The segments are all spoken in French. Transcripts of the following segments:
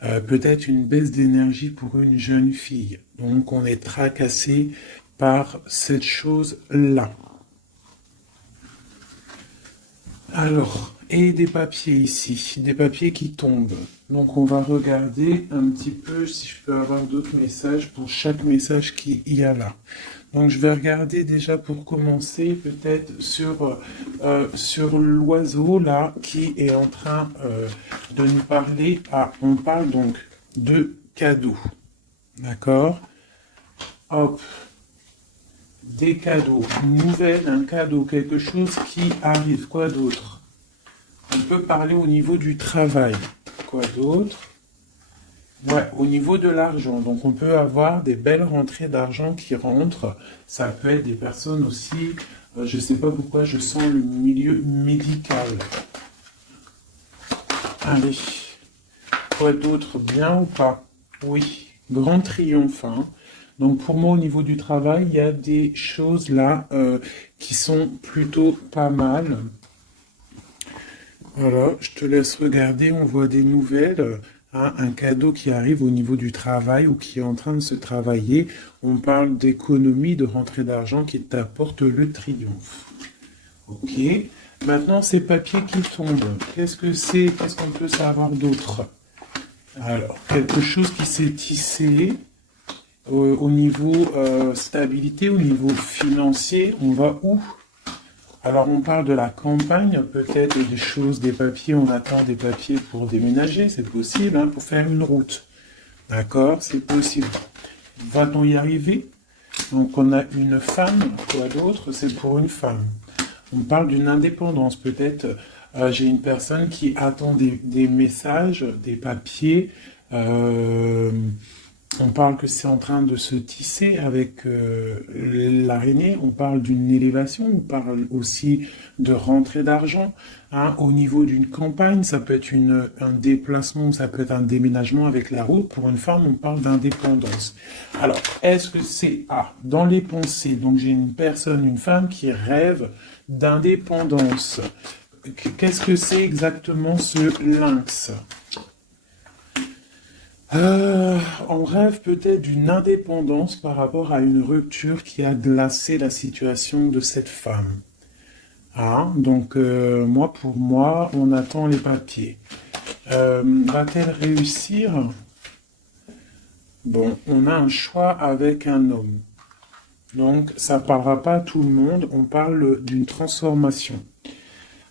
peut-être une baisse d'énergie pour une jeune fille. Donc on est tracassé par cette chose-là. Alors, et des papiers ici, des papiers qui tombent. Donc on va regarder un petit peu si je peux avoir d'autres messages pour chaque message qu'il y a là. Donc je vais regarder déjà pour commencer peut-être sur l'oiseau là qui est en train de nous parler. Ah, on parle donc de cadeaux. D'accord? Hop, des cadeaux, une nouvelle, un cadeau, quelque chose qui arrive. Quoi d'autre? On peut parler au niveau du travail. Quoi d'autre? Ouais, au niveau de l'argent. Donc on peut avoir des belles rentrées d'argent qui rentrent. Ça peut être des personnes aussi, je sais pas pourquoi je sens le milieu médical. Allez, quoi d'autre? Bien ou pas? Oui, grand triomphe, hein. Donc pour moi, au niveau du travail, il y a des choses là qui sont plutôt pas mal. Voilà, je te laisse regarder, on voit des nouvelles, hein, un cadeau qui arrive au niveau du travail ou qui est en train de se travailler. On parle d'économie, de rentrée d'argent qui t'apporte le triomphe. Ok, maintenant ces papiers qui tombent, qu'est-ce que c'est? Qu'est-ce qu'on peut savoir d'autre? Alors, quelque chose qui s'est tissé au niveau stabilité, au niveau financier, on va où? Alors on parle de la campagne, peut-être des choses, des papiers, on attend des papiers pour déménager, c'est possible, hein, pour faire une route. D'accord, c'est possible. Va-t-on y arriver? Donc on a une femme, quoi d'autre? C'est pour une femme. On parle d'une indépendance, peut-être j'ai une personne qui attend des messages, des papiers. On parle que c'est en train de se tisser avec l'araignée, on parle d'une élévation, on parle aussi de rentrée d'argent. Hein. Au niveau d'une campagne, ça peut être un déplacement, ça peut être un déménagement avec la route. Pour une femme, on parle d'indépendance. Alors, est-ce que c'est dans les pensées, donc j'ai une personne, une femme qui rêve d'indépendance. Qu'est-ce que c'est exactement ce lynx? On rêve peut-être d'une indépendance par rapport à une rupture qui a glacé la situation de cette femme. Ah, donc pour moi, on attend les papiers. Va-t-elle réussir? Bon, on a un choix avec un homme. Donc, ça ne parlera pas à tout le monde, on parle d'une transformation.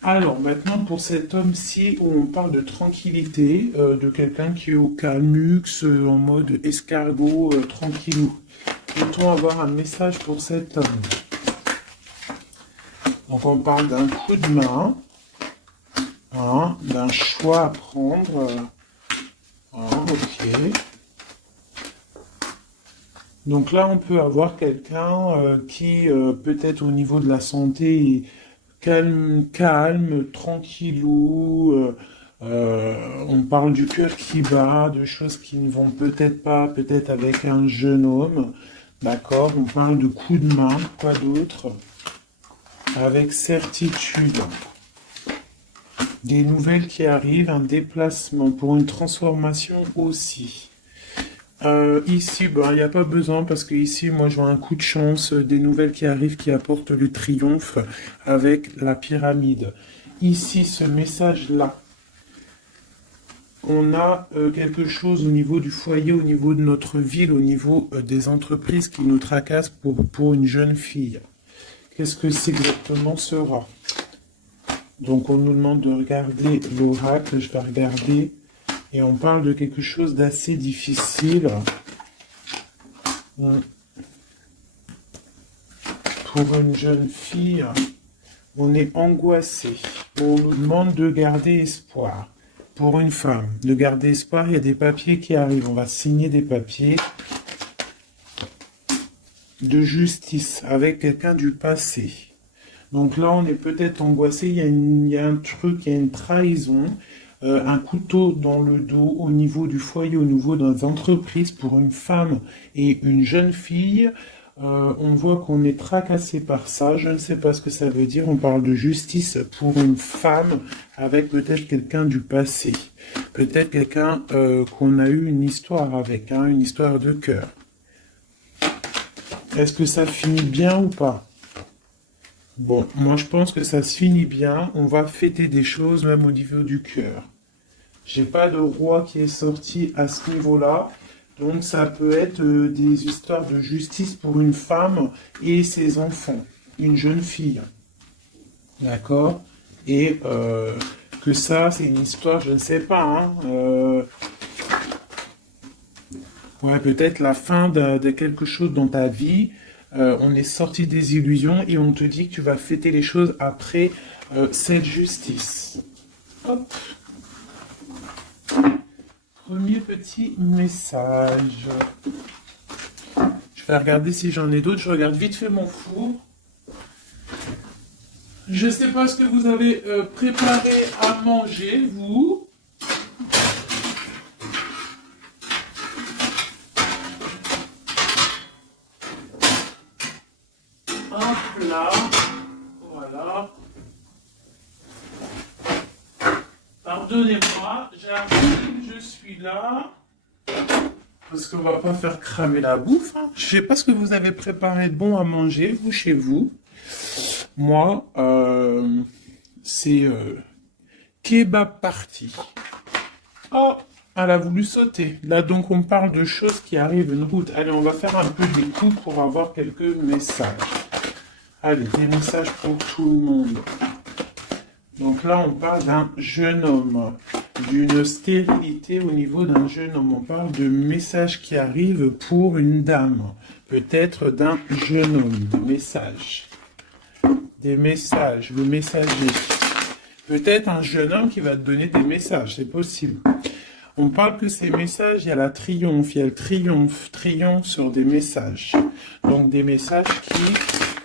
Alors, maintenant, pour cet homme-ci, où on parle de tranquillité, de quelqu'un qui est au calmux, en mode escargot, tranquillou. Peut-on avoir un message pour cet homme? Donc, on parle d'un coup de main, hein, d'un choix à prendre. Ok. Donc là, on peut avoir quelqu'un qui, peut-être au niveau de la santé, calme, tranquillou. On parle du cœur qui bat, de choses qui ne vont peut-être pas, peut-être avec un jeune homme. D'accord, on parle de coups de main, quoi d'autre? Avec certitude. Des nouvelles qui arrivent, un déplacement pour une transformation aussi. Ici, il n'y a pas besoin parce que ici, moi, je vois un coup de chance, des nouvelles qui arrivent qui apportent le triomphe avec la pyramide. Ici, ce message-là, on a quelque chose au niveau du foyer, au niveau de notre ville, au niveau des entreprises qui nous tracassent pour une jeune fille. Qu'est-ce que c'est exactement sera? Donc, on nous demande de regarder l'oracle, je vais regarder. Et on parle de quelque chose d'assez difficile pour une jeune fille. On est angoissé. On nous demande de garder espoir. Pour une femme, de garder espoir, il y a des papiers qui arrivent. On va signer des papiers de justice avec quelqu'un du passé. Donc là, on est peut-être angoissé. Il y a un truc, il y a une trahison. Un couteau dans le dos au niveau du foyer, au niveau des entreprises pour une femme et une jeune fille. On voit qu'on est tracassé par ça. Je ne sais pas ce que ça veut dire. On parle de justice pour une femme avec peut-être quelqu'un du passé. Peut-être quelqu'un qu'on a eu une histoire avec, hein, une histoire de cœur. Est-ce que ça finit bien ou pas? Bon, moi je pense que ça se finit bien. On va fêter des choses même au niveau du cœur. J'ai pas de roi qui est sorti à ce niveau-là. Donc ça peut être des histoires de justice pour une femme et ses enfants, une jeune fille. D'accord? Et que ça, c'est une histoire, je ne sais pas, hein, ouais, peut-être la fin de quelque chose dans ta vie. On est sorti des illusions et on te dit que tu vas fêter les choses après cette justice. Hop. Premier petit message. Je vais regarder si j'en ai d'autres. Je regarde vite fait mon four. Je ne sais pas ce que vous avez préparé à manger, vous. Un plat. Voilà. Pardonnez-moi, j'arrive, je suis là. Parce qu'on va pas faire cramer la bouffe, hein. Je sais pas ce que vous avez préparé de bon à manger, vous, chez vous. Moi, c'est kebab party. Oh, elle a voulu sauter. Là, donc, on parle de choses qui arrivent une route. Allez, on va faire un peu des coups pour avoir quelques messages. Allez, des messages pour tout le monde. Donc là, on parle d'un jeune homme, d'une stérilité au niveau d'un jeune homme. On parle de messages qui arrivent pour une dame, peut-être d'un jeune homme, des messages, le messager. Peut-être un jeune homme qui va te donner des messages, c'est possible. On parle que ces messages, il y a la triomphe, il y a le triomphe sur des messages. Donc des messages qui,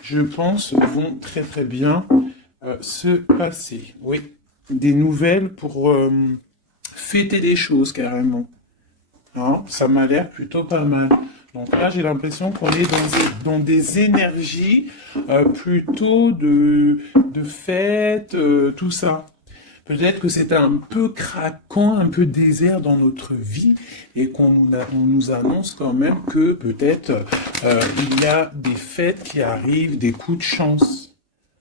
je pense, vont très très bien se passer. Oui, des nouvelles pour fêter des choses carrément. Hein, ça m'a l'air plutôt pas mal. Donc là, j'ai l'impression qu'on est dans des énergies plutôt de fête, tout ça. Peut-être que c'était un peu craquant, un peu désert dans notre vie et on nous annonce quand même que peut-être il y a des fêtes qui arrivent, des coups de chance.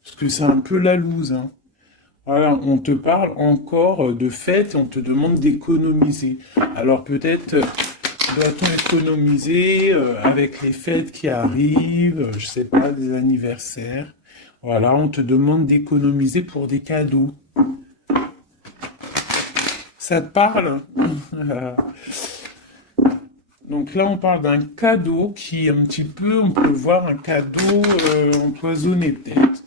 Parce que c'est un peu la loose, hein. Voilà, on te parle encore de fêtes et on te demande d'économiser. Alors peut-être doit-on économiser avec les fêtes qui arrivent, je sais pas, des anniversaires. Voilà, on te demande d'économiser pour des cadeaux. Ça te parle? Donc là, on parle d'un cadeau qui est un petit peu, on peut voir un cadeau empoisonné peut-être.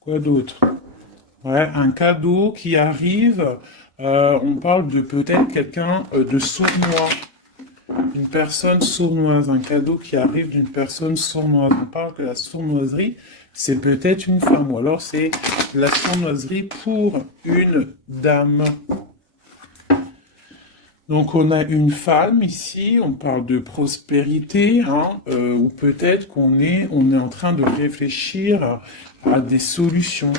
Quoi d'autre? Ouais, un cadeau qui arrive. On parle de peut-être quelqu'un de sournois. Une personne sournoise. Un cadeau qui arrive d'une personne sournoise. On parle que la sournoiserie, c'est peut-être une femme. Ou alors c'est la sournoiserie pour une dame. Donc on a une femme ici, on parle de prospérité, hein, ou peut-être on est en train de réfléchir à des solutions.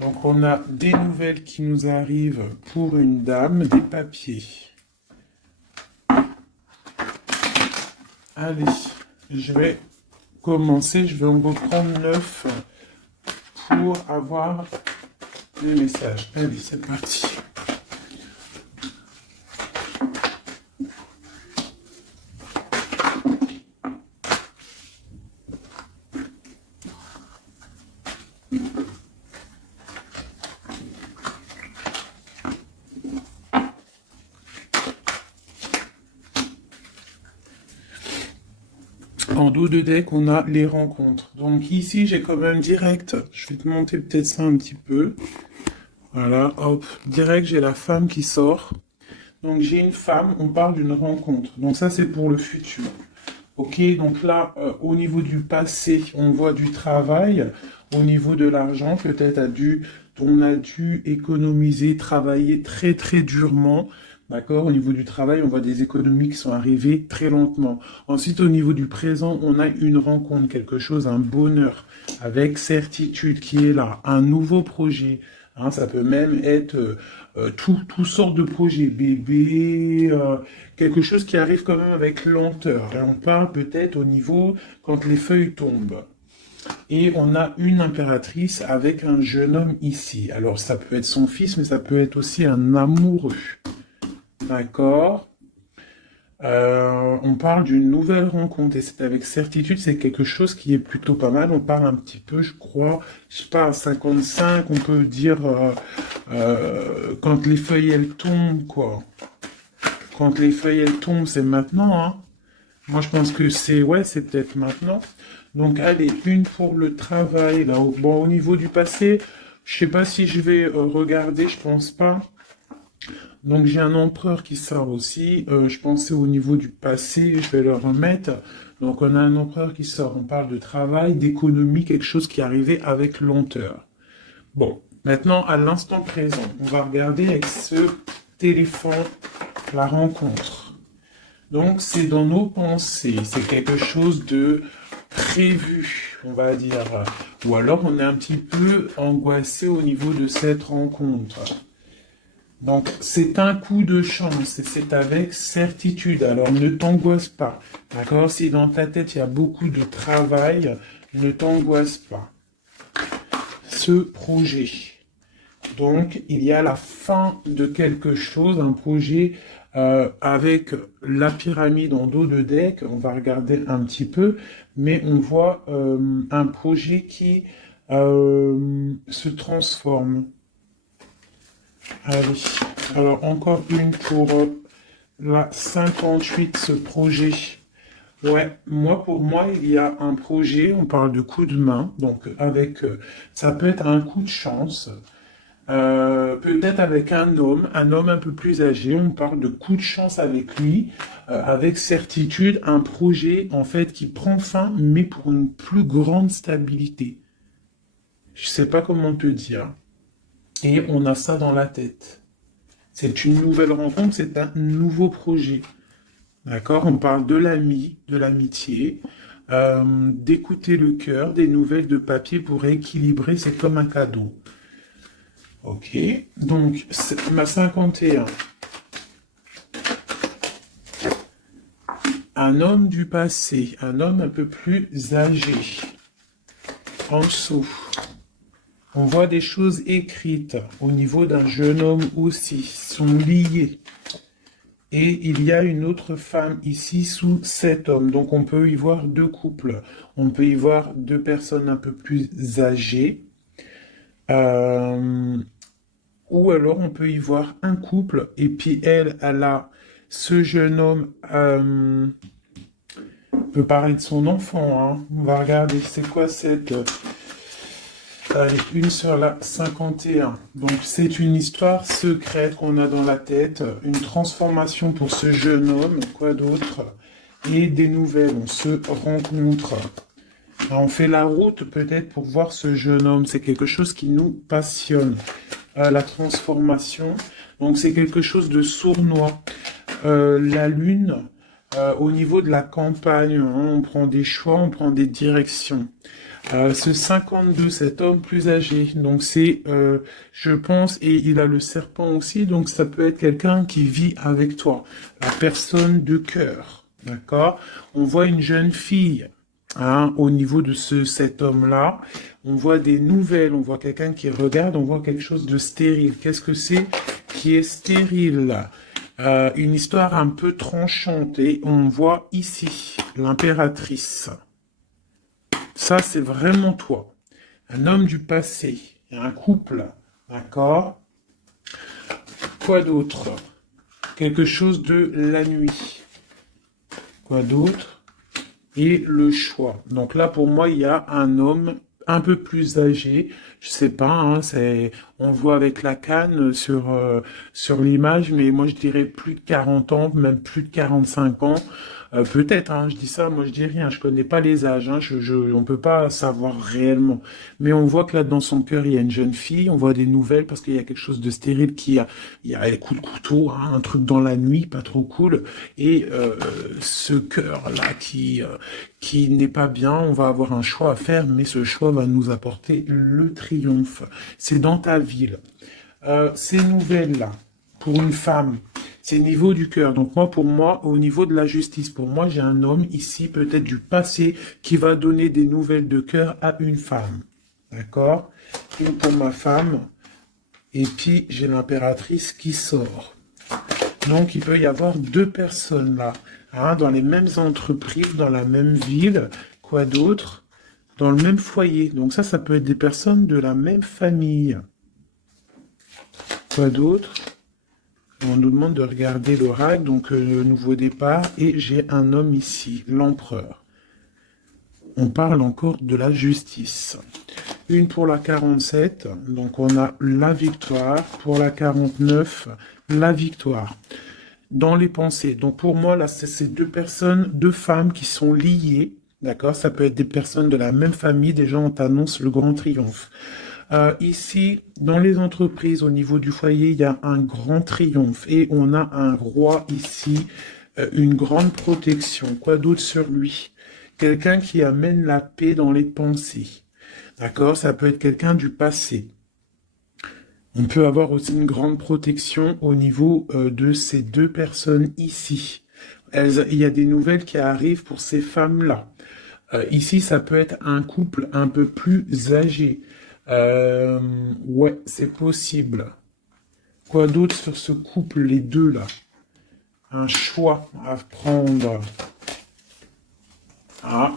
Donc on a des nouvelles qui nous arrivent pour une dame, des papiers. Allez, je vais commencer, je vais en reprendre 9 pour avoir les messages. Allez, c'est parti. En dos de deck, on a les rencontres. Donc ici, j'ai quand même direct. Je vais te monter peut-être ça un petit peu. Voilà, hop. Direct, j'ai la femme qui sort. Donc j'ai une femme, on parle d'une rencontre. Donc ça, c'est pour le futur. Ok, donc là, au niveau du passé, on voit du travail. Au niveau de l'argent, peut-être on a dû économiser, travailler très très durement. D'accord? Au niveau du travail, on voit des économies qui sont arrivées très lentement. Ensuite, au niveau du présent, on a une rencontre, quelque chose, un bonheur, avec certitude qui est là, un nouveau projet. Hein, ça peut même être tout sortes de projets, bébé, quelque chose qui arrive quand même avec lenteur. Et on parle peut-être au niveau quand les feuilles tombent. Et on a une impératrice avec un jeune homme ici. Alors ça peut être son fils, mais ça peut être aussi un amoureux. D'accord. On parle d'une nouvelle rencontre et c'est avec certitude, c'est quelque chose qui est plutôt pas mal. On parle un petit peu, je crois, je sais pas, à 55, on peut dire quand les feuilles elles tombent, quoi. Quand les feuilles elles tombent, c'est maintenant, hein. Moi, je pense que c'est peut-être maintenant. Donc, allez, une pour le travail, là. Bon, au niveau du passé, je sais pas si je vais regarder, je pense pas. Donc j'ai un empereur qui sort aussi. Je pensais au niveau du passé, je vais le remettre. Donc on a un empereur qui sort. On parle de travail, d'économie, quelque chose qui est arrivé avec lenteur. Bon, maintenant à l'instant présent, on va regarder avec ce téléphone la rencontre. Donc c'est dans nos pensées, c'est quelque chose de prévu, on va dire. Ou alors on est un petit peu angoissé au niveau de cette rencontre. Donc, c'est un coup de chance et c'est avec certitude. Alors, ne t'angoisse pas. D'accord? Si dans ta tête, il y a beaucoup de travail, ne t'angoisse pas. Ce projet. Donc, il y a la fin de quelque chose, un projet avec la pyramide en dos de deck. On va regarder un petit peu, mais on voit un projet qui se transforme. Allez, alors encore une pour la 58, ce projet. Ouais, pour moi, il y a un projet, on parle de coup de main, donc avec, ça peut être un coup de chance, peut-être avec un homme un peu plus âgé, on parle de coup de chance avec lui, avec certitude, un projet en fait qui prend fin, mais pour une plus grande stabilité. Je sais pas comment te dire. Et on a ça dans la tête. C'est une nouvelle rencontre, c'est un nouveau projet. D'accord? On parle de l'ami, de l'amitié, d'écouter le cœur, des nouvelles de papier pour équilibrer, c'est comme un cadeau. Ok, donc ma 51. Un homme du passé, un homme un peu plus âgé. En dessous. On voit des choses écrites au niveau d'un jeune homme aussi, sont liées. Et il y a une autre femme ici sous cet homme. Donc on peut y voir deux couples. On peut y voir deux personnes un peu plus âgées. Ou alors on peut y voir un couple. Et puis elle a ce jeune homme peut parler de son enfant. Hein. On va regarder c'est quoi cette... Allez, une sur la 51. Donc, c'est une histoire secrète qu'on a dans la tête, une transformation pour ce jeune homme, quoi d'autre, et des nouvelles, on se rencontre. Alors, on fait la route peut-être pour voir ce jeune homme, c'est quelque chose qui nous passionne. La transformation, donc c'est quelque chose de sournois. La lune, au niveau de la campagne, hein, on prend des choix, on prend des directions. Ce 52, cet homme plus âgé, donc c'est, je pense, et il a le serpent aussi, donc ça peut être quelqu'un qui vit avec toi, la personne de cœur, d'accord? On voit une jeune fille, hein, au niveau de cet homme-là, on voit des nouvelles, on voit quelqu'un qui regarde, on voit quelque chose de stérile. Qu'est-ce que c'est qui est stérile? Une histoire un peu tranchante, et on voit ici l'impératrice. Ça, c'est vraiment toi. Un homme du passé. Un couple. D'accord? Quoi d'autre? Quelque chose de la nuit. Quoi d'autre? Et le choix. Donc là, pour moi, il y a un homme un peu plus âgé. Je sais pas, hein, on voit avec la canne sur l'image, mais moi, je dirais plus de 40 ans, même plus de 45 ans. Peut-être, hein, je dis ça, moi je dis rien, je connais pas les âges, hein, on peut pas savoir réellement. Mais on voit que là, dans son cœur, il y a une jeune fille, on voit des nouvelles parce qu'il y a quelque chose de stérile il y a un coup de couteau, hein, un truc dans la nuit, pas trop cool. Et ce cœur-là qui n'est pas bien, on va avoir un choix à faire, mais ce choix va nous apporter le triomphe. C'est dans ta ville. Ces nouvelles-là, pour une femme, c'est au niveau du cœur. Donc moi, pour moi, au niveau de la justice, pour moi, j'ai un homme ici, peut-être du passé, qui va donner des nouvelles de cœur à une femme. D'accord? Une pour ma femme. Et puis, j'ai l'impératrice qui sort. Donc, il peut y avoir deux personnes là, hein, dans les mêmes entreprises, dans la même ville. Quoi d'autre? Dans le même foyer. Donc ça peut être des personnes de la même famille. Quoi d'autre? On nous demande de regarder l'oracle, donc le nouveau départ, et j'ai un homme ici, l'empereur. On parle encore de la justice. Une pour la 47, donc on a la victoire. Pour la 49, la victoire. Dans les pensées. Donc pour moi, là, c'est ces deux personnes, deux femmes qui sont liées. D'accord? Ça peut être des personnes de la même famille. Déjà, on t'annonce le grand triomphe. Ici, dans les entreprises, au niveau du foyer, il y a un grand triomphe et on a un roi ici, une grande protection. Quoi d'autre sur lui? Quelqu'un qui amène la paix dans les pensées. D'accord? Ça peut être quelqu'un du passé. On peut avoir aussi une grande protection au niveau de ces deux personnes ici. Il y a des nouvelles qui arrivent pour ces femmes-là. Ici, ça peut être un couple un peu plus âgé. Ouais, c'est possible. Quoi d'autre sur ce couple, les deux là? Un choix à prendre. Ah,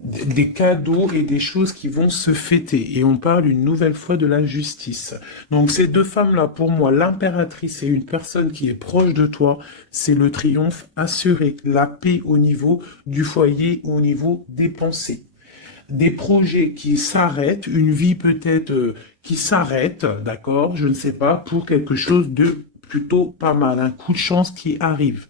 des cadeaux et des choses qui vont se fêter. Et on parle une nouvelle fois de la justice. Donc ces deux femmes-là, pour moi, l'impératrice et une personne qui est proche de toi, c'est le triomphe assuré. La paix au niveau du foyer, au niveau des pensées. Des projets qui s'arrêtent, une vie peut-être qui s'arrête, d'accord, je ne sais pas, pour quelque chose de plutôt pas mal, un coup de chance qui arrive.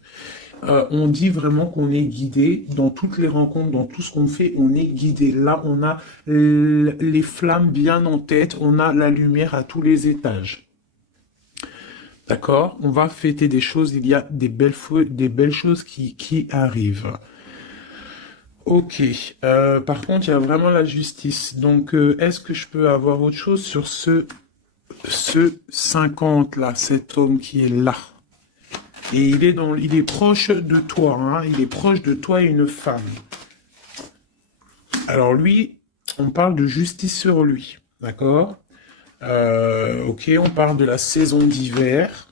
On dit vraiment qu'on est guidé dans toutes les rencontres, dans tout ce qu'on fait, on est guidé. Là, on a les flammes bien en tête, on a la lumière à tous les étages. D'accord? On va fêter des choses, il y a des belles choses qui arrivent. Ok. Par contre, il y a vraiment la justice. Donc, est-ce que je peux avoir autre chose sur ce 50 là, cet homme qui est là? Et il est proche de toi, hein, il est proche de toi et une femme. Alors lui, on parle de justice sur lui, d'accord? Ok, on parle de la saison d'hiver.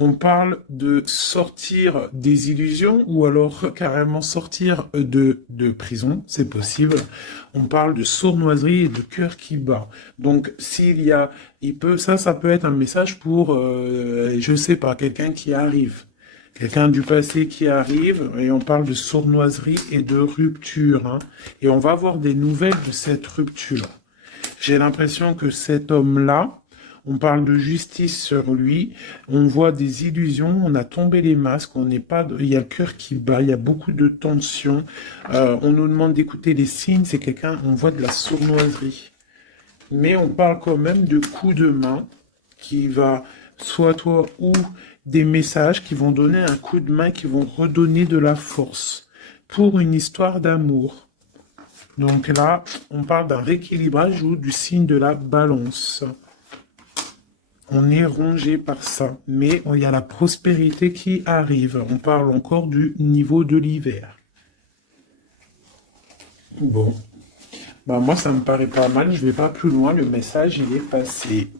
On parle de sortir des illusions ou alors carrément sortir de prison, c'est possible. On parle de sournoiserie et de cœur qui bat. Donc ça peut être un message pour, je sais pas, quelqu'un qui arrive. Quelqu'un du passé qui arrive, et on parle de sournoiserie et de rupture, hein. Et on va avoir des nouvelles de cette rupture. J'ai l'impression que cet homme-là, on parle de justice sur lui, on voit des illusions, on a tombé les masques, on n'est pas, il y a le cœur qui bat, il y a beaucoup de tension. On nous demande d'écouter les signes, c'est quelqu'un, on voit de la sournoiserie. Mais on parle quand même de coups de main qui va, soit toi ou des messages qui vont donner un coup de main, qui vont redonner de la force pour une histoire d'amour. Donc là, on parle d'un rééquilibrage ou du signe de la balance. On est rongé par ça, mais il y a la prospérité qui arrive. On parle encore du niveau de l'hiver. Bon, bah moi ça me paraît pas mal, je vais pas plus loin, le message il est passé.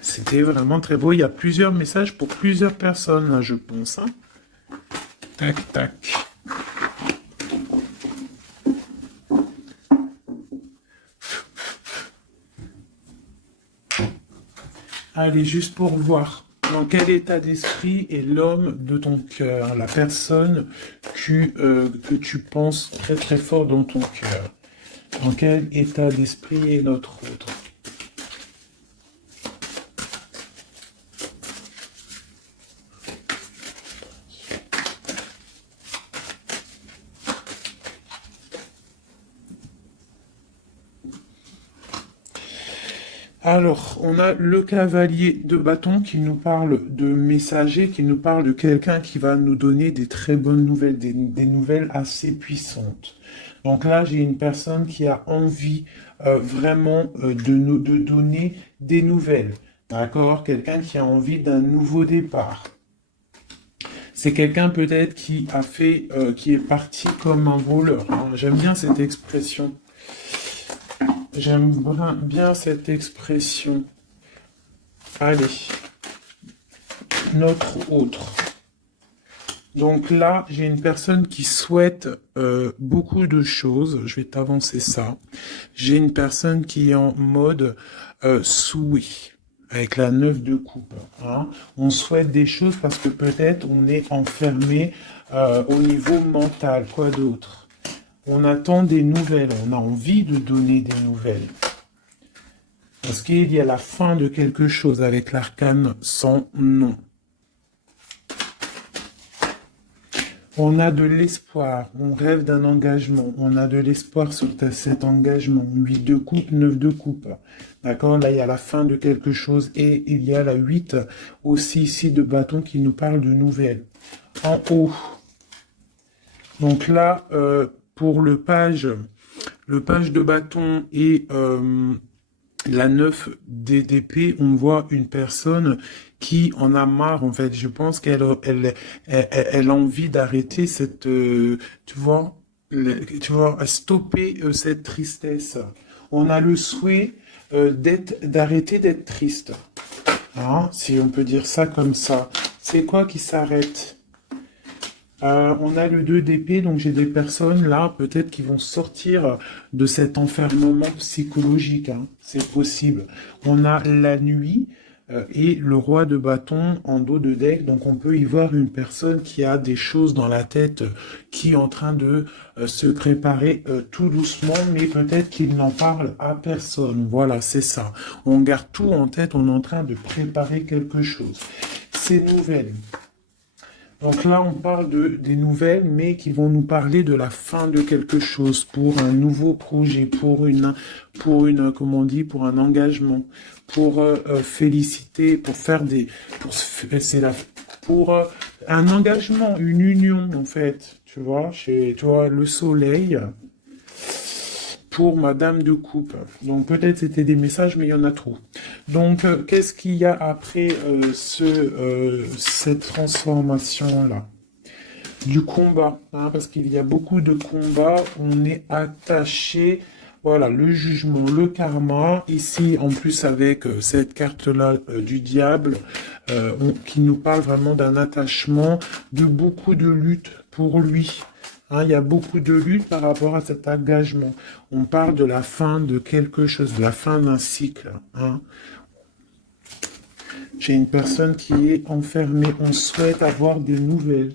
C'était vraiment très beau, il y a plusieurs messages pour plusieurs personnes là, je pense, hein. Tac, tac. Allez, juste pour voir dans quel état d'esprit est l'homme de ton cœur, la personne que tu penses très très fort dans ton cœur. Dans quel état d'esprit est notre autre? Alors, on a le cavalier de bâton qui nous parle de messager, qui nous parle de quelqu'un qui va nous donner des très bonnes nouvelles, des nouvelles assez puissantes. Donc là, j'ai une personne qui a envie vraiment de donner des nouvelles. D'accord? Quelqu'un qui a envie d'un nouveau départ. C'est quelqu'un peut-être qui est parti comme un voleur, hein. J'aime bien cette expression. J'aime bien cette expression. Allez, notre autre. Donc là, j'ai une personne qui souhaite beaucoup de choses. Je vais t'avancer ça. J'ai une personne qui est en mode souhait, avec la 9 de coupe, hein. On souhaite des choses parce que peut-être on est enfermé au niveau mental. Quoi d'autre? On attend des nouvelles. On a envie de donner des nouvelles. Parce qu'il y a la fin de quelque chose avec l'arcane sans nom. On a de l'espoir, on rêve d'un engagement, on a de l'espoir sur cet engagement. 8 de coupe, 9 de coupe. D'accord? Là, il y a la fin de quelque chose et il y a la 8 aussi ici de bâton qui nous parle de nouvelles. En haut. Donc là, pour le page de bâton et la 9 d'épée, on voit une personne qui en a marre, en fait. Je pense qu'elle a envie d'arrêter cette, à stopper cette tristesse. On a le souhait d'arrêter d'être triste. Hein, si on peut dire ça comme ça. C'est quoi qui s'arrête? On a le 2 d'épée, donc j'ai des personnes là, peut-être qui vont sortir de cet enfermement psychologique, hein. C'est possible. On a la nuit et le roi de bâton en dos de deck, donc on peut y voir une personne qui a des choses dans la tête, qui est en train de se préparer tout doucement, mais peut-être qu'il n'en parle à personne. Voilà, c'est ça. On garde tout en tête, on est en train de préparer quelque chose. Ces nouvelles. Donc là, on parle des nouvelles, mais qui vont nous parler de la fin de quelque chose, pour un nouveau projet, comment on dit, pour un engagement, pour féliciter, pour faire pour un engagement, une union, en fait, tu vois, le soleil, pour Madame de Coupe. Donc peut-être c'était des messages, mais il y en a trop. Donc qu'est-ce qu'il y a après cette transformation-là? Du combat, hein, parce qu'il y a beaucoup de combats, on est attaché, voilà, le jugement, le karma, ici en plus avec cette carte-là du diable, qui nous parle vraiment d'un attachement, de beaucoup de lutte pour lui. Hein, il y a beaucoup de lutte par rapport à cet engagement. On parle de la fin de quelque chose, de la fin d'un cycle. Hein. J'ai une personne qui est enfermée. On souhaite avoir des nouvelles.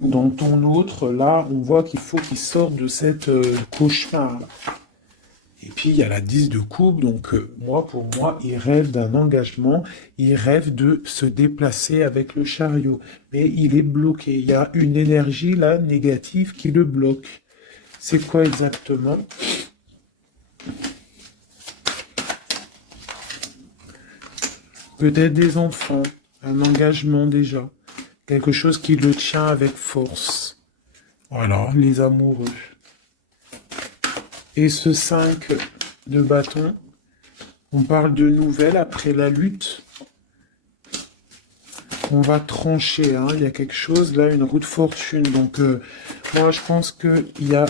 Dans ton autre, là, on voit qu'il faut qu'il sorte de cette cauchemar. Et puis, il y a la 10 de coupe. Donc, pour moi, il rêve d'un engagement. Il rêve de se déplacer avec le chariot. Mais il est bloqué. Il y a une énergie, là, négative qui le bloque. C'est quoi exactement? Peut-être des enfants. Un engagement, déjà. Quelque chose qui le tient avec force. Voilà, les amoureux. Et ce 5 de bâton, on parle de nouvelles après la lutte. On va trancher, hein. Il y a quelque chose, là, une roue de fortune. Donc, moi, je pense qu'il y a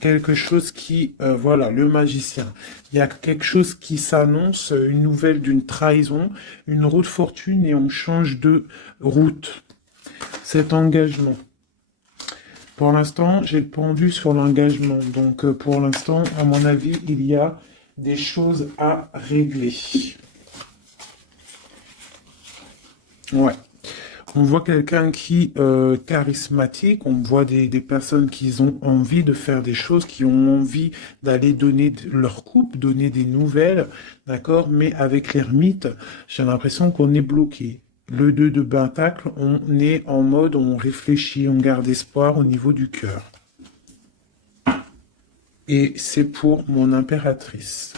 quelque chose qui... voilà, le magicien. Il y a quelque chose qui s'annonce, une nouvelle d'une trahison, une roue de fortune, et on change de route. Cet engagement. Pour l'instant, j'ai le pendu sur l'engagement. Donc, pour l'instant, à mon avis, il y a des choses à régler. Ouais. On voit quelqu'un qui est charismatique, on voit des personnes qui ont envie de faire des choses, qui ont envie d'aller donner leur coupe, donner des nouvelles, d'accord? Mais avec l'ermite, j'ai l'impression qu'on est bloqué. Le 2 de pentacle, on est en mode, on réfléchit, on garde espoir au niveau du cœur. Et c'est pour mon impératrice.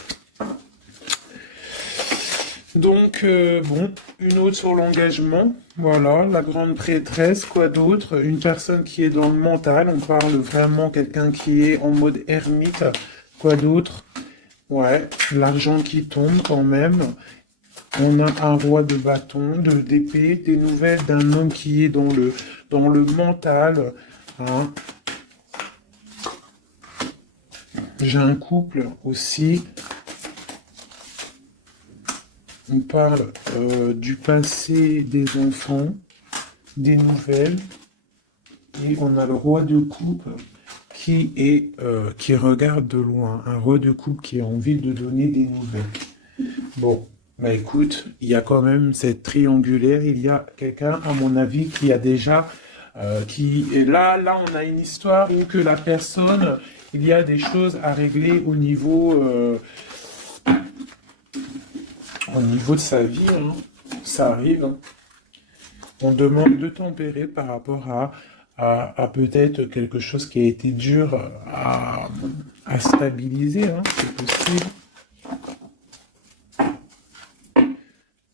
Donc, bon, une autre sur l'engagement. Voilà, la grande prêtresse, quoi d'autre? Une personne qui est dans le mental. On parle vraiment quelqu'un qui est en mode ermite. Quoi d'autre? Ouais, l'argent qui tombe quand même. On a un roi de bâton, d'épée, des nouvelles d'un homme qui est dans le mental. Hein. J'ai un couple aussi. On parle du passé des enfants, des nouvelles. Et on a le roi de coupe qui regarde de loin. Un roi de coupe qui a envie de donner des nouvelles. Bon, bah écoute, il y a quand même cette triangulaire. Il y a quelqu'un, à mon avis, qui a déjà... qui est là, on a une histoire où que la personne, il y a des choses à régler au niveau de sa vie. Hein. Ça arrive. Hein. On demande de tempérer par rapport à peut-être quelque chose qui a été dur à stabiliser. Hein. C'est possible.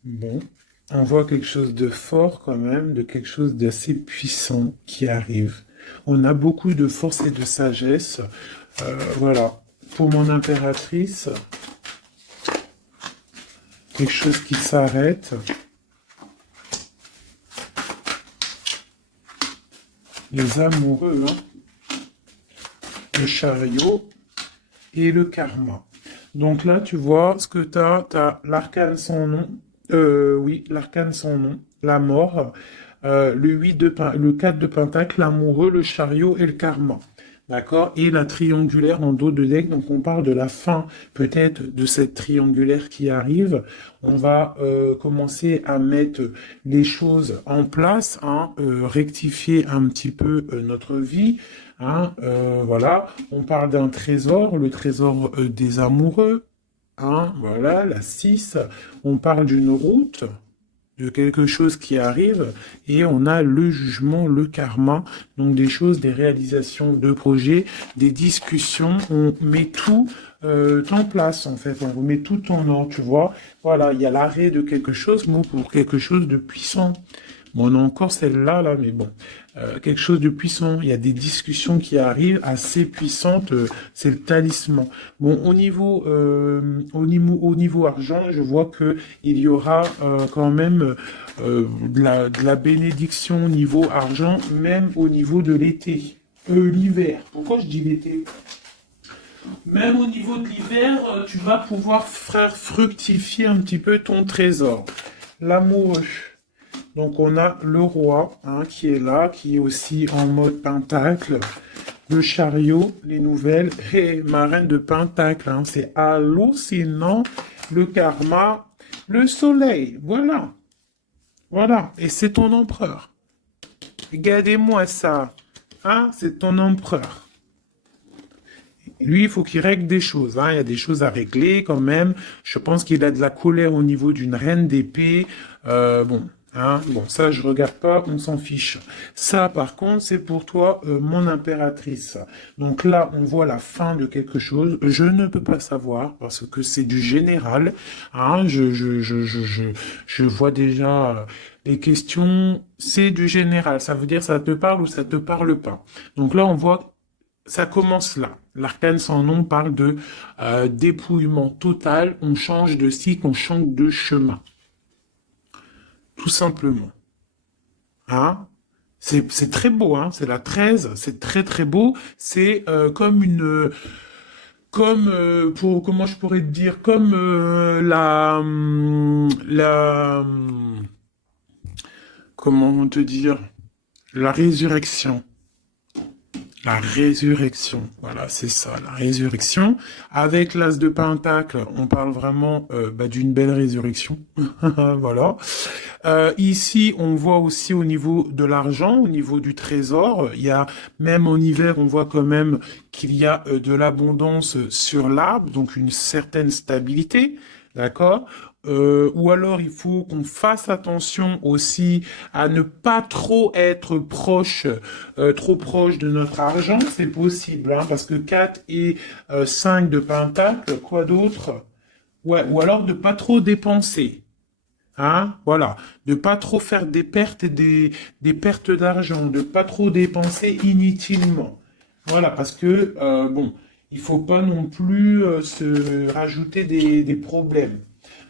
Bon, on voit quelque chose de fort quand même, de quelque chose d'assez puissant qui arrive. On a beaucoup de force et de sagesse. Voilà. Pour mon impératrice, quelque chose qui s'arrête. Les amoureux, hein. Le chariot et le karma. Donc là, tu vois ce que tu as l'arcane sans nom. Oui, l'arcane sans nom, la mort, le 4 de pentacle, l'amoureux, le chariot et le karma. D'accord? Et la triangulaire en dos de deck, donc on parle de la fin peut-être de cette triangulaire qui arrive. On va commencer à mettre les choses en place, hein, rectifier un petit peu notre vie. Hein, voilà, on parle d'un trésor, le trésor des amoureux. Hein, voilà, la 6. On parle d'une route, de quelque chose qui arrive, et on a le jugement, le karma, donc des choses, des réalisations de projets, des discussions, on met tout en place en fait, on remet tout en ordre, tu vois. Voilà, il y a l'arrêt de quelque chose, bon, pour quelque chose de puissant. Bon, on a encore celle-là, là, mais bon, quelque chose de puissant. Il y a des discussions qui arrivent assez puissantes. C'est le talisman. Bon, au niveau argent, je vois que il y aura quand même de la bénédiction au niveau argent, même au niveau de l'été, l'hiver. Pourquoi je dis l'été? Même au niveau de l'hiver, tu vas pouvoir faire fructifier un petit peu ton trésor. L'amoureux. Donc on a le roi hein, qui est là, qui est aussi en mode pentacle, le chariot, les nouvelles, et ma reine de pentacle, hein, c'est hallucinant, le karma, le soleil, voilà, voilà, et c'est ton empereur. Regardez-moi ça, hein, c'est ton empereur. Lui, il faut qu'il règle des choses. Hein. Il y a des choses à régler quand même. Je pense qu'il a de la colère au niveau d'une reine d'épée. Bon, hein, bon, ça, je regarde pas, on s'en fiche. Ça, par contre, c'est pour toi, mon impératrice. Donc là, on voit la fin de quelque chose. Je ne peux pas savoir parce que c'est du général. Hein. Je vois déjà les questions. C'est du général. Ça veut dire ça te parle ou ça te parle pas. Donc là, on voit ça commence là. L'arcane sans nom parle de dépouillement total. On change de cycle, on change de chemin. Tout simplement. Hein? C'est très beau, hein? C'est la 13, c'est très très beau. C'est comme une... Comme, comment je pourrais te dire, comme comment te dire, la résurrection. La résurrection, voilà, c'est ça, la résurrection. Avec l'as de pentacle, on parle vraiment d'une belle résurrection, voilà. Ici, on voit aussi au niveau de l'argent, au niveau du trésor, il y a même en hiver, on voit quand même qu'il y a de l'abondance sur l'arbre, donc une certaine stabilité, d'accord. Ou alors il faut qu'on fasse attention aussi à ne pas trop être trop proche de notre argent, c'est possible, hein, parce que 4 et 5 de pentacle, quoi d'autre? Ouais, ou alors de pas trop dépenser. Hein, voilà, de pas trop faire des pertes et des pertes d'argent, de pas trop dépenser inutilement. Voilà, parce que bon, il faut pas non plus se rajouter des problèmes.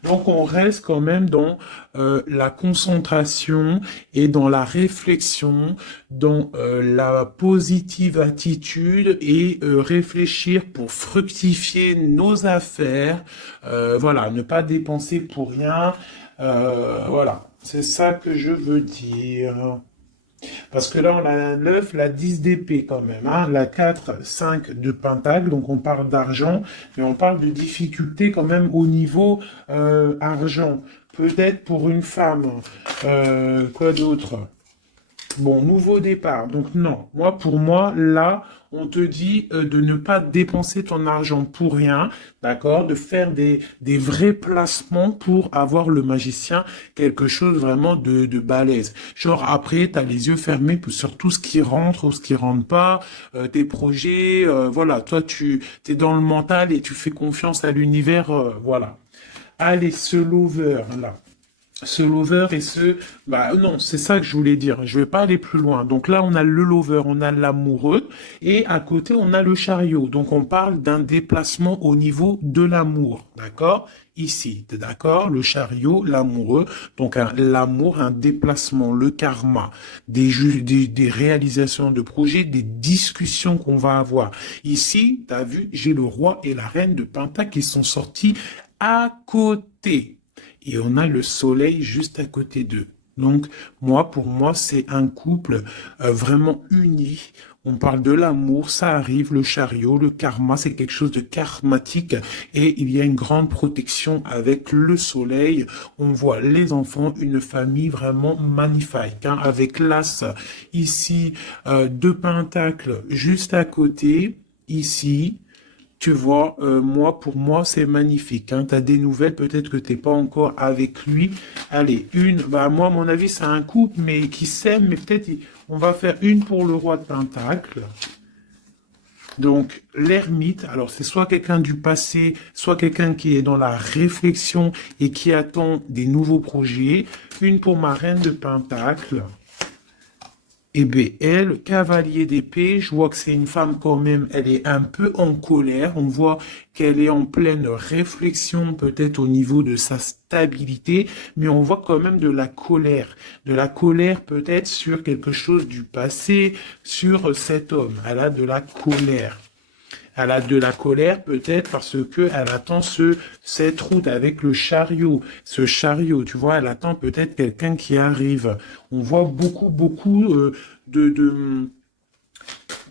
Donc on reste quand même dans la concentration et dans la réflexion, dans la positive attitude et réfléchir pour fructifier nos affaires. Voilà, ne pas dépenser pour rien. Voilà, c'est ça que je veux dire. Parce que là, on a la 9, la 10 d'épée quand même, hein, la 4, 5 de pentacle, donc on parle d'argent, mais on parle de difficulté quand même au niveau argent. Peut-être pour une femme. Quoi d'autre? Bon, nouveau départ. Donc non, moi pour moi, là, on te dit de ne pas dépenser ton argent pour rien, d'accord? De faire des vrais placements pour avoir le magicien quelque chose vraiment de balèze. Genre après, tu as les yeux fermés sur tout ce qui rentre ou ce qui rentre pas, tes projets, voilà. Toi, tu es dans le mental et tu fais confiance à l'univers, voilà. Allez, ce lover, là ce lover et ce... Bah non, c'est ça que je voulais dire. Je vais pas aller plus loin. Donc là, on a le lover, on a l'amoureux, et à côté, on a le chariot. Donc on parle d'un déplacement au niveau de l'amour, d'accord? Ici, t'es d'accord? Le chariot, l'amoureux. Donc l'amour, un déplacement, le karma, des réalisations de projets, des discussions qu'on va avoir. Ici, t'as vu, j'ai le roi et la reine de Pentacle qui sont sortis à côté et on a le soleil juste à côté d'eux. Donc, pour moi, c'est un couple vraiment uni. On parle de l'amour, ça arrive, le chariot, le karma, c'est quelque chose de karmatique et il y a une grande protection avec le soleil. On voit les enfants, une famille vraiment magnifique, hein, avec l'as ici, deux pentacles juste à côté, ici. Tu vois, pour moi, c'est magnifique. Hein. Tu as des nouvelles, peut-être que t'es pas encore avec lui. Allez, moi, à mon avis, c'est un couple, mais qui s'aime, mais peut-être on va faire une pour le roi de Pentacle. Donc, l'ermite, alors c'est soit quelqu'un du passé, soit quelqu'un qui est dans la réflexion et qui attend des nouveaux projets. Une pour ma reine de Pentacle. Eh bien, elle, cavalier d'épée, je vois que c'est une femme quand même, elle est un peu en colère. On voit qu'elle est en pleine réflexion, peut-être au niveau de sa stabilité, mais on voit quand même de la colère. De la colère peut-être sur quelque chose du passé, sur cet homme. Elle a de la colère. Elle a de la colère peut-être parce que elle attend cette route avec le chariot. Ce chariot, tu vois, elle attend peut-être quelqu'un qui arrive. On voit beaucoup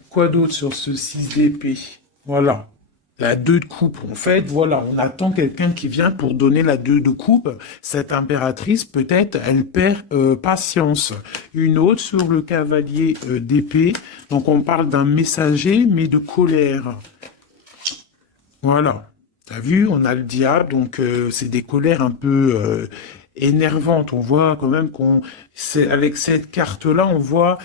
quoi d'autre sur ce 6 d'épée? Voilà. La 2 de coupe, en fait, voilà, on attend quelqu'un qui vient pour donner la 2 de coupe. Cette impératrice, peut-être, elle perd patience. Une autre sur le cavalier d'épée. Donc, on parle d'un messager, mais de colère. Voilà. T'as vu, on a le diable, donc c'est des colères un peu énervantes. On voit quand même avec cette carte-là, on voit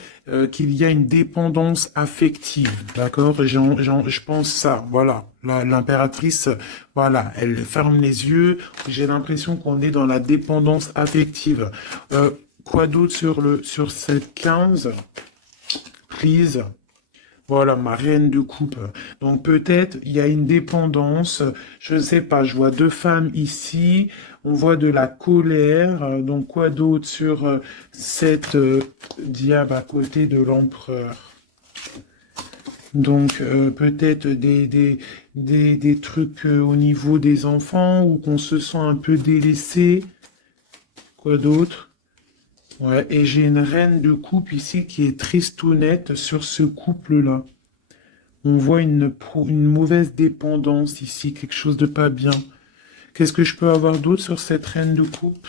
qu'il y a une dépendance affective. D'accord? Je pense ça. Voilà. L'impératrice, voilà, elle ferme les yeux. J'ai l'impression qu'on est dans la dépendance affective. Quoi d'autre sur cette 15? Prise. Voilà, ma reine de coupe. Donc peut-être il y a une dépendance. Je ne sais pas, je vois deux femmes ici. On voit de la colère. Donc quoi d'autre sur cette diable à côté de l'empereur? Donc peut-être des trucs au niveau des enfants ou qu'on se sent un peu délaissé. Quoi d'autre? Ouais, et j'ai une reine de coupe ici qui est tristounette sur ce couple-là. On voit une mauvaise dépendance ici, quelque chose de pas bien. Qu'est-ce que je peux avoir d'autre sur cette reine de coupe?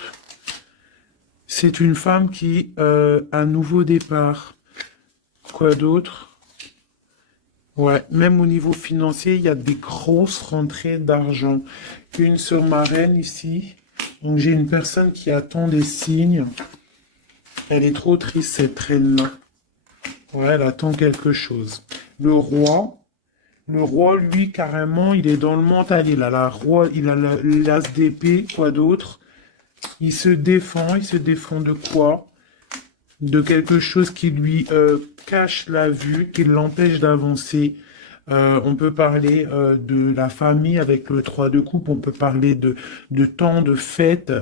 C'est une femme qui a un nouveau départ. Quoi d'autre? Ouais, même au niveau financier, il y a des grosses rentrées d'argent. Une sur ma reine ici. Donc j'ai une personne qui attend des signes. Elle est trop triste, cette reine-là. Ouais, elle attend quelque chose. Le roi, lui, carrément, il est dans le mental. Il a l'as d'épée, quoi d'autre? Il se défend de quoi? De quelque chose qui lui cache la vue, qui l'empêche d'avancer. On peut parler de la famille avec le 3 de coupe, on peut parler de temps de fête,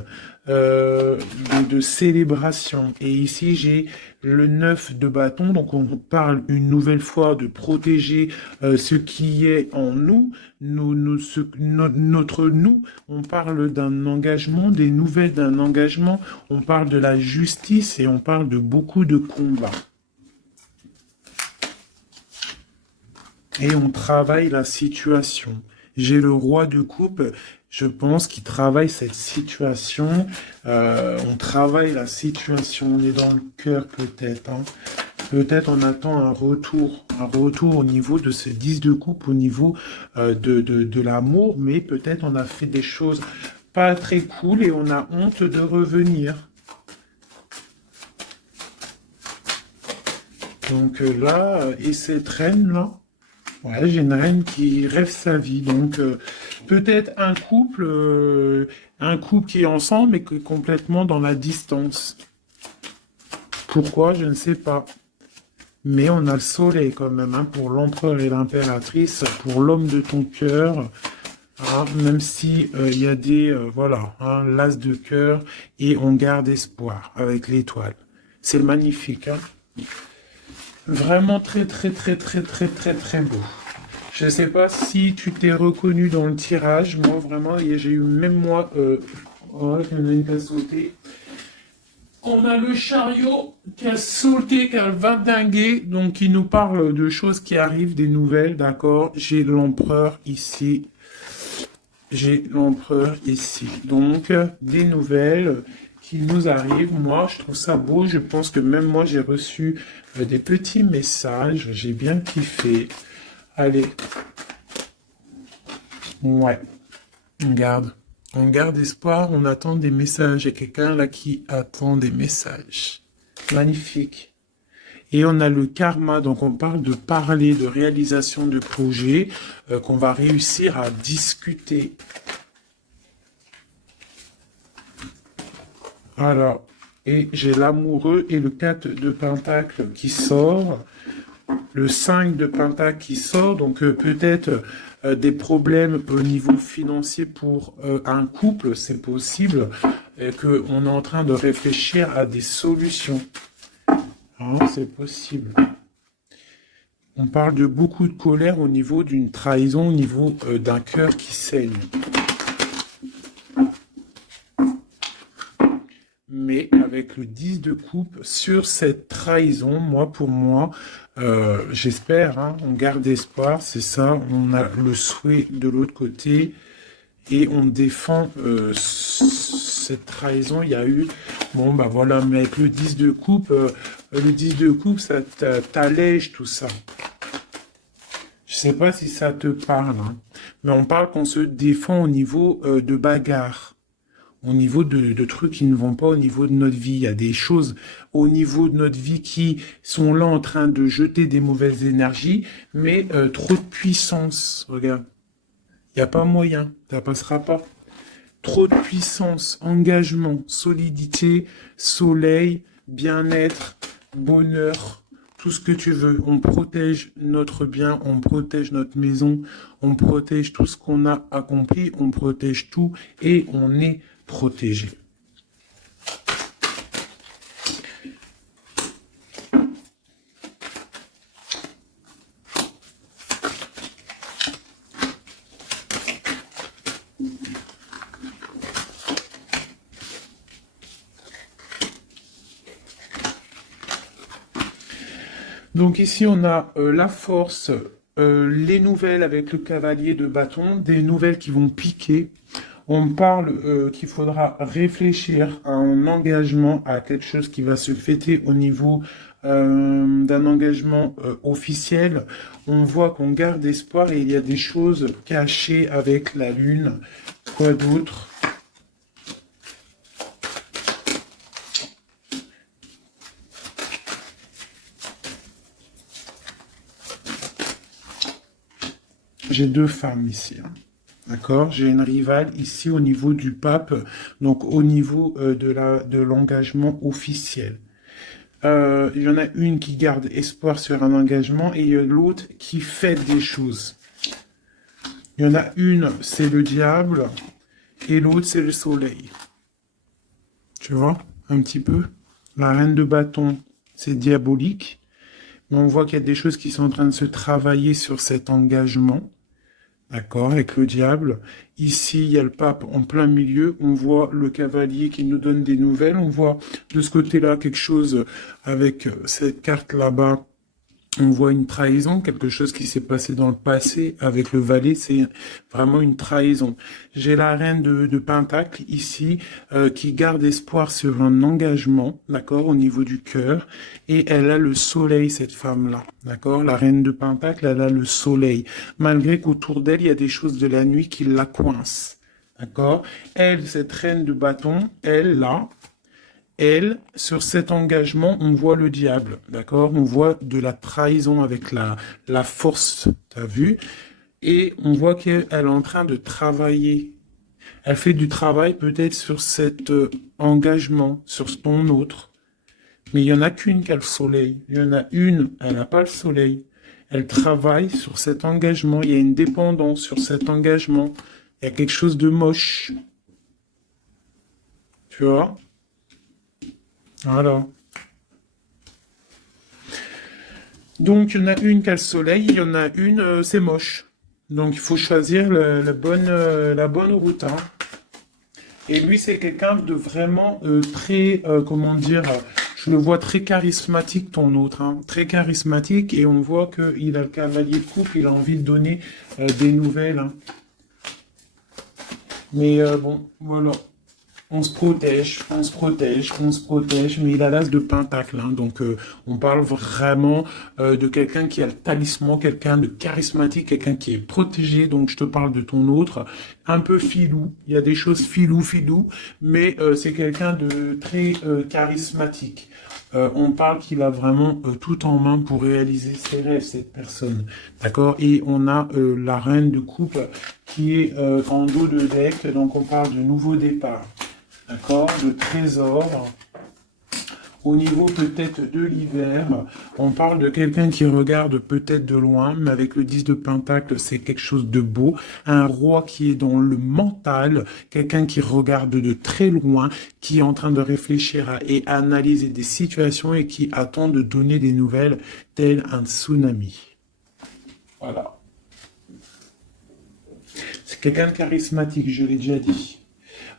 de célébration. Et ici, j'ai le 9 de bâton, donc on parle une nouvelle fois de protéger ce qui est en nous, notre nous. On parle d'un engagement, des nouvelles d'un engagement, on parle de la justice et on parle de beaucoup de combats. Et on travaille la situation. J'ai le roi de coupe, je pense qu'il travaille cette situation. On travaille la situation, on est dans le cœur peut-être. Hein. Peut-être on attend un retour au niveau de ce 10 de coupe, au niveau de l'amour, mais peut-être on a fait des choses pas très cool et on a honte de revenir. Donc là, et cette reine-là, ouais, j'ai une reine qui rêve sa vie, donc peut-être un couple qui est ensemble mais qui est complètement dans la distance. Pourquoi? Je ne sais pas. Mais on a le soleil quand même, hein, pour l'empereur et l'impératrice, pour l'homme de ton cœur, hein, même si il y a des, voilà, hein, l'as de cœur, et on garde espoir avec l'étoile. C'est magnifique, hein. Vraiment très, très, très, très, très, très, très beau. Je ne sais pas si tu t'es reconnu dans le tirage. Moi, vraiment, j'ai eu même moi... oh, il y en a une qui a sauté. On a le chariot qui a sauté, qui a vindingué. Donc, il nous parle de choses qui arrivent, des nouvelles, d'accord. J'ai l'empereur ici. J'ai l'empereur ici. Donc, des nouvelles qui nous arrivent. Moi, je trouve ça beau. Je pense que même moi, j'ai reçu des petits messages. J'ai bien kiffé. Allez. Ouais. On garde espoir, on attend des messages. Il y a quelqu'un là qui attend des messages. Magnifique. Et on a le karma, donc on parle de parler, de réalisation de projets qu'on va réussir à discuter. Alors, et j'ai l'amoureux et le 4 de pentacle qui sort. Le 5 de pentacle qui sort, donc peut-être des problèmes au niveau financier pour un couple, c'est possible, et qu'on est en train de réfléchir à des solutions. Hein, c'est possible. On parle de beaucoup de colère au niveau d'une trahison, au niveau d'un cœur qui saigne. Mais avec le 10 de coupe sur cette trahison, moi pour moi, j'espère, hein, on garde espoir, c'est ça, on a le souhait de l'autre côté et on défend cette trahison. Il y a eu, bon bah voilà, mais avec le 10 de coupe, ça t'allège tout ça. Je sais pas si ça te parle, hein, mais on parle qu'on se défend au niveau de bagarre. Au niveau de trucs qui ne vont pas au niveau de notre vie. Il y a des choses au niveau de notre vie qui sont là en train de jeter des mauvaises énergies, mais trop de puissance. Regarde, il n'y a pas moyen, ça passera pas. Trop de puissance, engagement, solidité, soleil, bien-être, bonheur, tout ce que tu veux. On protège notre bien, on protège notre maison, on protège tout ce qu'on a accompli, on protège tout et on est protégé. Donc ici on a la force, les nouvelles avec le cavalier de bâton, des nouvelles qui vont piquer. On parle qu'il faudra réfléchir à un engagement, à quelque chose qui va se fêter au niveau d'un engagement officiel. On voit qu'on garde espoir et il y a des choses cachées avec la lune. Quoi d'autre? J'ai deux femmes ici. Hein. D'accord? J'ai une rivale ici au niveau du pape, donc au niveau de l'engagement officiel. Il y en a une qui garde espoir sur un engagement et il y a l'autre qui fait des choses. Il y en a une, c'est le diable et l'autre, c'est le soleil. Tu vois, un petit peu. La reine de bâton, c'est diabolique. Mais on voit qu'il y a des choses qui sont en train de se travailler sur cet engagement. D'accord, avec le diable. Ici, il y a le pape en plein milieu. On voit le cavalier qui nous donne des nouvelles. On voit de ce côté-là quelque chose avec cette carte là-bas. On voit une trahison, quelque chose qui s'est passé dans le passé avec le valet, c'est vraiment une trahison. J'ai la reine de Pentacle ici qui garde espoir sur un engagement, d'accord, au niveau du cœur, et elle a le soleil, cette femme-là, d'accord. La reine de Pentacle, elle a le soleil, malgré qu'autour d'elle, il y a des choses de la nuit qui la coincent, d'accord. Elle, cette reine de bâton, elle, là, elle, sur cet engagement, on voit le diable, d'accord? On voit de la trahison avec la force, t'as vu? Et on voit qu'elle est en train de travailler. Elle fait du travail peut-être sur cet engagement, sur ton autre. Mais il y en a qu'une qui a le soleil. Il y en a une, elle n'a pas le soleil. Elle travaille sur cet engagement. Il y a une dépendance sur cet engagement. Il y a quelque chose de moche. Tu vois? Voilà. Donc, il y en a une qui a le soleil, il y en a une, c'est moche. Donc, il faut choisir la bonne route, hein. Et lui, c'est quelqu'un de vraiment très, comment dire, je le vois très charismatique, ton autre, hein, très charismatique, et on voit qu'il a le cavalier de coupe, il a envie de donner des nouvelles, hein. Mais bon, voilà. On se protège, on se protège, on se protège, mais il a l'as de pentacle, hein, donc on parle vraiment de quelqu'un qui a le talisman, quelqu'un de charismatique, quelqu'un qui est protégé, donc je te parle de ton autre, un peu filou, il y a des choses filou, mais c'est quelqu'un de très charismatique. On parle qu'il a vraiment tout en main pour réaliser ses rêves, cette personne. D'accord? Et on a la reine de coupe qui est en dos de deck, donc on parle de nouveau départ. D'accord, de trésor. Au niveau peut-être de l'hiver, on parle de quelqu'un qui regarde peut-être de loin, mais avec le 10 de Pentacle, c'est quelque chose de beau. Un roi qui est dans le mental, quelqu'un qui regarde de très loin, qui est en train de réfléchir et analyser des situations et qui attend de donner des nouvelles, tel un tsunami. Voilà. C'est quelqu'un de charismatique, je l'ai déjà dit.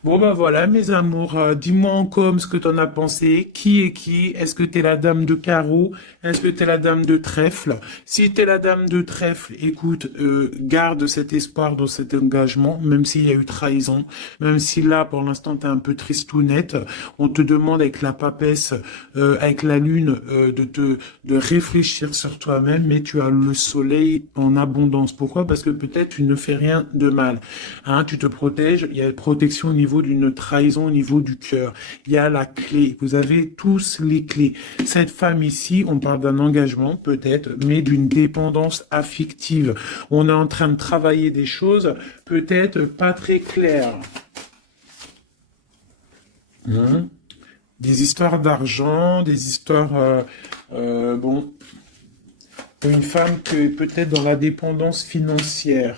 Bon ben voilà mes amours, dis-moi en com ce que t'en as pensé, qui est qui, est-ce que t'es la dame de carreau, est-ce que t'es la dame de trèfle, si t'es la dame de trèfle, écoute, garde cet espoir dans cet engagement, même s'il y a eu trahison, même si là pour l'instant t'es un peu tristounette, on te demande avec la papesse, avec la lune, de réfléchir sur toi-même, mais tu as le soleil en abondance. Pourquoi? Parce que peut-être tu ne fais rien de mal, hein, tu te protèges, il y a une protection au niveau d'une trahison au niveau du cœur. Il y a la clé. Vous avez tous les clés. Cette femme ici, on parle d'un engagement peut-être, mais d'une dépendance affective. On est en train de travailler des choses peut-être pas très claires. Hein? Des histoires d'argent, des histoires... bon, une femme qui est peut-être dans la dépendance financière.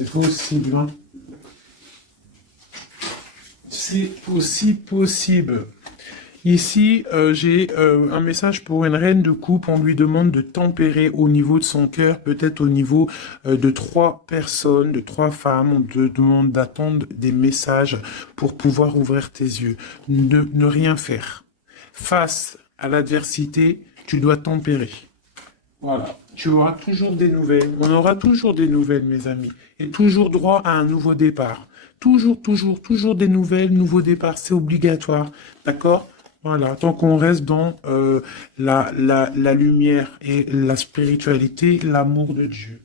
C'est possible, hein. C'est aussi possible. Ici, j'ai un message pour une reine de coupe. On lui demande de tempérer au niveau de son cœur, peut-être au niveau de 3 personnes, de 3 femmes. On te demande d'attendre des messages pour pouvoir ouvrir tes yeux. Ne rien faire. Face à l'adversité, tu dois tempérer. Voilà. Tu auras toujours des nouvelles. On aura toujours des nouvelles, mes amis. Et toujours droit à un nouveau départ. Toujours des nouvelles, nouveaux départs. C'est obligatoire. D'accord? Voilà. Tant qu'on reste dans la lumière et la spiritualité, l'amour de Dieu.